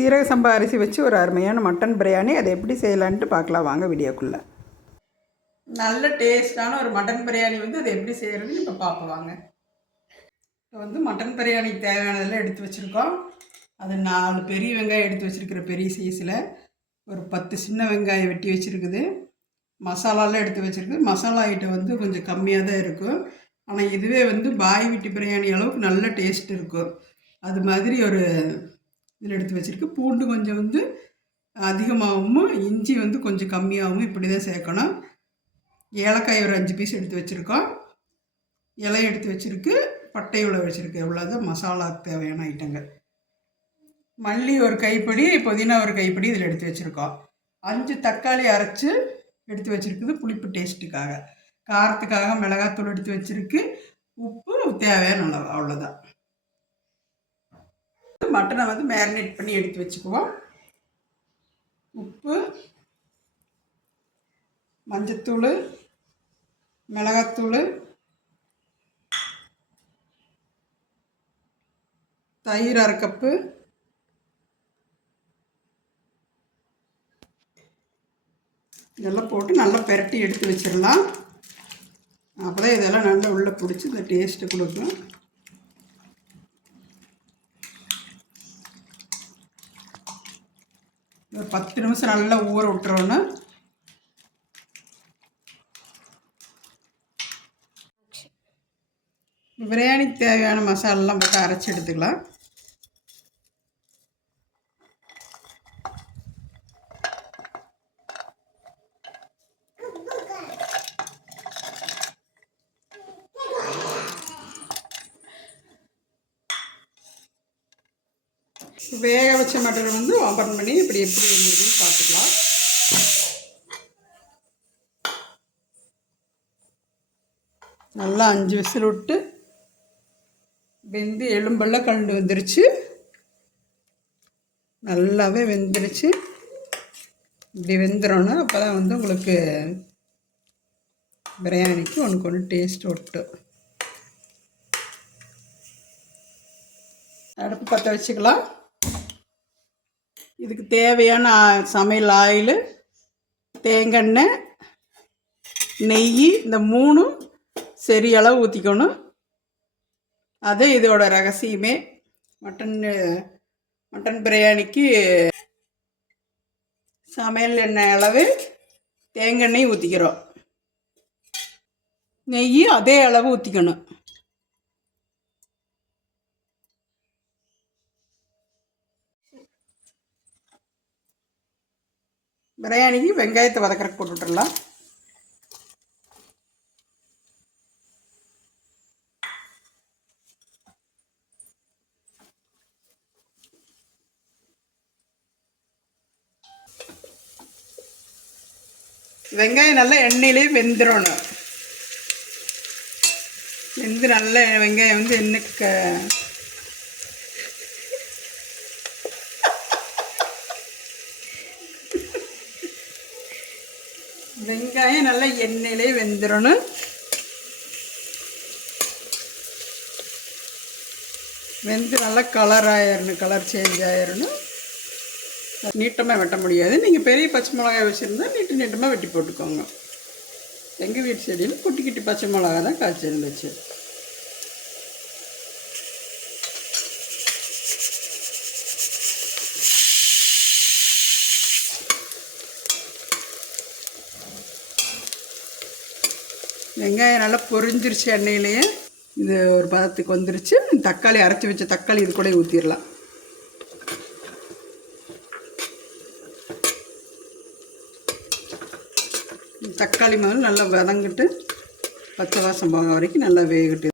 சீரக சம்பா அரிசி வச்சு ஒரு அருமையான மட்டன் பிரியாணி. அதை எப்படி செய்யலான்ட்டு பார்க்கலாம் வாங்க வீடியோக்குள்ளே. நல்ல டேஸ்டான ஒரு மட்டன் பிரியாணி வந்து அதை எப்படி செய்கிறதுன்னு இப்போ பார்ப்போம் வாங்க. இப்போ வந்து மட்டன் பிரியாணிக்கு தேவையானதெல்லாம் எடுத்து வச்சுருக்கோம். அது 4 பெரிய வெங்காயம் எடுத்து வச்சுருக்கிற பெரிய சைஸில், ஒரு 10 சின்ன வெங்காயம் வெட்டி வச்சுருக்குது. மசாலாலாம் எடுத்து வச்சுருக்கு. மசாலா ஐட்டம் வந்து கொஞ்சம் கம்மியாக தான் இருக்கும். ஆனால் இதுவே வந்து பாய் வீட்டு பிரியாணி அளவுக்கு நல்ல டேஸ்ட் இருக்கும். அது மாதிரி ஒரு இதில் எடுத்து வச்சுருக்கு. பூண்டு கொஞ்சம் வந்து அதிகமாகவும், இஞ்சி வந்து கொஞ்சம் கம்மியாகவும் இப்படி தான் சேர்க்கணும். ஏலக்காய் ஒரு 5 பீஸ் எடுத்து வச்சுருக்கோம். இலை எடுத்து வச்சுருக்கு. பட்டை உள்ள வச்சுருக்கு. எவ்வளோதான் மசாலாவுக்கு தேவையான ஐட்டங்கள். மல்லி ஒரு கைப்பிடி, புதினா ஒரு கைப்பிடி இதில் எடுத்து வச்சுருக்கோம். 5 தக்காளி அரைச்சி எடுத்து வச்சுருக்குது புளிப்பு டேஸ்ட்டுக்காக. காரத்துக்காக மிளகாத்தூள் எடுத்து வச்சுருக்கு. உப்பு தேவையான அளவு, அவ்வளோதான். மட்டனை வந்து மேரினேட் பண்ணி எடுத்து வச்சுக்குவோம். உப்பு, மஞ்சத்தூள், மிளகாத்தூள், தயிர் 1/2 கப்பு, இதெல்லாம் போட்டு நல்லா பெரட்டி எடுத்து வச்சிடலாம். அப்போ தான் இதெல்லாம் நல்லா உள்ளே பிடிச்சி இந்த டேஸ்ட்டு கொடுக்கும். ஒரு 10 நிமிஷம் நல்லா ஊற விட்டுறோன்னு. பிரியாணிக்கு தேவையான மசாலாலாம் போட்டு அரைச்சி எடுத்துக்கலாம். வேக வச்ச மட்டன் வந்து ஓப்பன் பண்ணி இப்படி எப்படி இருந்ததுன்னு பார்த்துக்கலாம். நல்லா 5 விசில் விட்டு வெந்து எலும்பெல்லாம் கலந்து வந்துருச்சு. நல்லாவே வெந்துருச்சு. இப்படி வெந்துடணும். அப்போ தான் வந்து உங்களுக்கு பிரியாணிக்கு ஒன்று டேஸ்ட் ஒட்டும். அடுப்பு பற்ற வச்சுக்கலாம். இதுக்கு தேவையான சமையல் ஆயில், தேங்காய், நெய், இந்த 3 சரி அளவு ஊற்றிக்கணும். அது இதோட ரகசியமே. மட்டன் பிரியாணிக்கு சமையல் எண்ணெய் அளவு தேங்காய் ஊற்றிக்கிறோம். நெய் அதே அளவு ஊற்றிக்கணும். பிரியாணிக்கு வெங்காயத்தை வதக்கறக்கு போட்டு விட்டுடலாம். வெங்காயம் நல்லா எண்ணெயிலே வெந்துடணும். வெந்து நல்ல வெங்காயம் வந்து எண்ணெய்க்கு வெங்காயம் நல்லா எண்ணெயிலே வெந்துடணும். வெந்து நல்லா கலர் சேஞ்ச் ஆயிடணும். நீட்டமாக வெட்ட முடியாது. நீங்கள் பெரிய பச்சை மிளகாய் வச்சுருந்தா நீட்டமாக வெட்டி போட்டுக்கோங்க. எங்கள் வீட்டு செடியில் குட்டி குட்டி பச்சை மிளகா தான் காய்ச்சி இருந்துச்சு. வெங்காயம் நல்லா பொரிஞ்சிருச்சு எண்ணெயிலேயே. இது ஒரு பதத்துக்கு வந்துருச்சு. தக்காளி அரைச்சி வச்ச தக்காளி இது கூட ஊற்றிடலாம். தக்காளி முதல்ல நல்லா வதங்கிட்டு பச்சை வாசம் போக வரைக்கும் நல்லா வேகட்டு.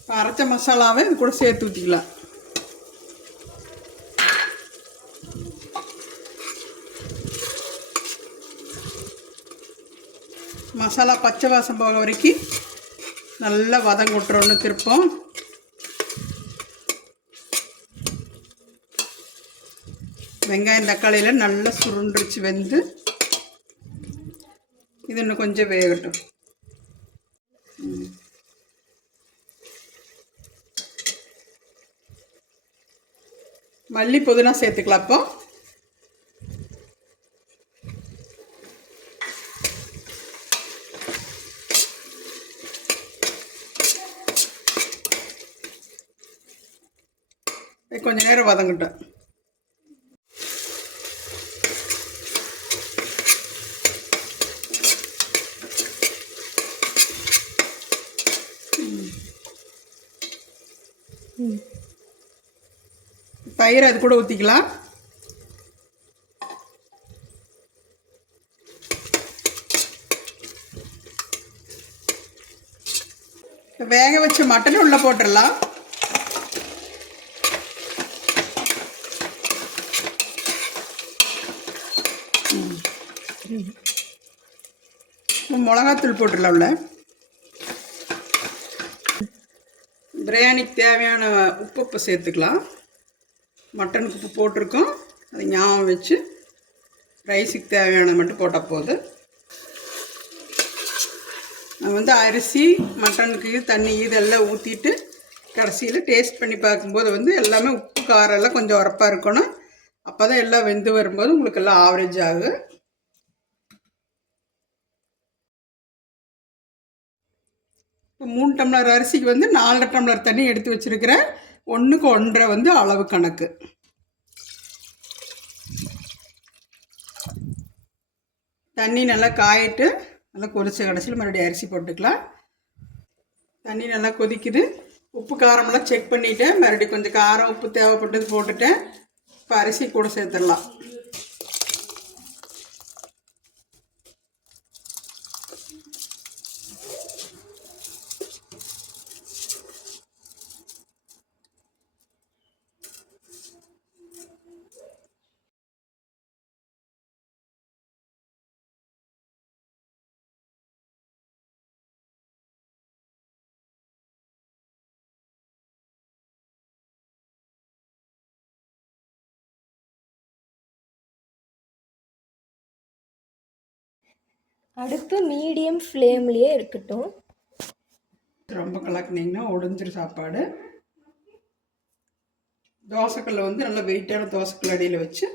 இப்போ அரைச்ச மசாலாவை இது கூட சேர்த்து ஊற்றிக்கலாம். மசாலா பச்சை வாசம் போக வரைக்கும் நல்லா வதங்கிட்டுறோன்னு திருப்போம். வெங்காயம் தக்காளியில் நல்லா சுருண்டுருச்சு வெந்து. இது இன்னும் கொஞ்சம் வேகட்டும். மல்லி புதினா சேர்த்துக்கலாம். அப்போ கொஞ்ச நேரம் வதங்கட்டும். தயிர் அது கூட ஊற்றிக்கலாம். வேக வச்ச மட்டனை உள்ளே போட்டுடலாம். மிளகாத்தூள் போட்டுடலாம். உள்ள பிரியாணிக்கு தேவையான உப்பு சேர்த்துக்கலாம். மட்டனுக்கு உப்பு போட்டிருக்கோம், அது ஞாபகம் வச்சு ரைஸுக்கு தேவையான மட்டும் போட்டால் போதும். நான் வந்து அரிசி மட்டனுக்கு தண்ணி இதெல்லாம் ஊற்றிட்டு கடைசியில் டேஸ்ட் பண்ணி பார்க்கும்போது வந்து எல்லாமே உப்பு காரம் எல்லாம் கொஞ்சம் உரப்பாக இருக்கணும். அப்போ தான் எல்லாம் வெந்து வரும்போது உங்களுக்கு எல்லாம் ஆவரேஜ் ஆகும். இப்போ 3 டம்ளர் அரிசிக்கு வந்து 4 டம்ளர் தண்ணி எடுத்து வச்சுருக்கிறேன். 1க்கு 1.5 வந்து அளவு கணக்கு. தண்ணி நல்லா காயிட்டு நல்லா கொதிச்ச கடைசியில் மறுபடியும் அரிசி போட்டுக்கலாம். தண்ணி நல்லா கொதிக்குது. உப்பு காரமெல்லாம் செக் பண்ணிவிட்டேன். மறுபடியும் கொஞ்சம் காரம் உப்பு தேவைப்பட்டது போட்டுட்டேன். இப்போ அரிசி கூட சேர்த்துடலாம். அடுத்து மீடியம் ஃப்ளேம்லேயே இருக்கட்டும். ரொம்ப கலக்குனிங்கன்னா உடஞ்சிரு சாப்பாடு. தோசைக்கல்லை வந்து நல்லா வெயிட்டான தோசைக்கல் அடியில் வச்சு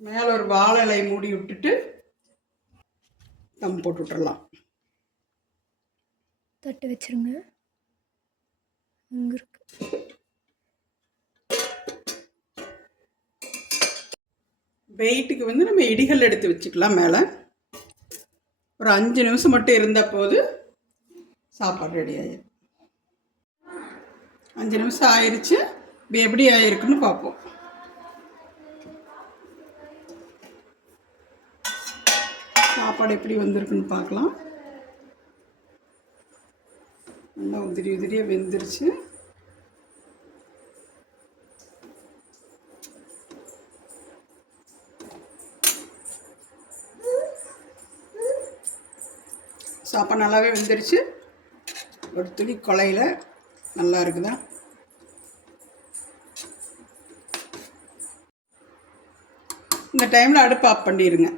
மேலே ஒரு வாழை இலை மூடி விட்டுட்டு தம் போட்டு விட்டுறலாம். தட்டு வச்சுருங்க. அங்கே இருக்கு. வெயிட்டுக்கு வந்து நம்ம இடிகள் எடுத்து வச்சுக்கலாம். மேலே ஒரு 5 நிமிஷம் மட்டும் இருந்தால் போது சாப்பாடு ரெடி ஆகிடும். 5 நிமிஷம் ஆயிடுச்சு. இப்போ எப்படி ஆகிருக்குன்னு பார்ப்போம். சாப்பாடு எப்படி வந்திருக்குன்னு பார்க்கலாம். நல்லா உதிரி உதிரியாக வெந்துருச்சு. சாப்பாடு நல்லாவே வெந்துருச்சு. ஒரு துளி கொலையில் நல்லா இருக்குதா. இந்த டைமில் அடுப்பு ஆஃப் பண்ணிடுங்க.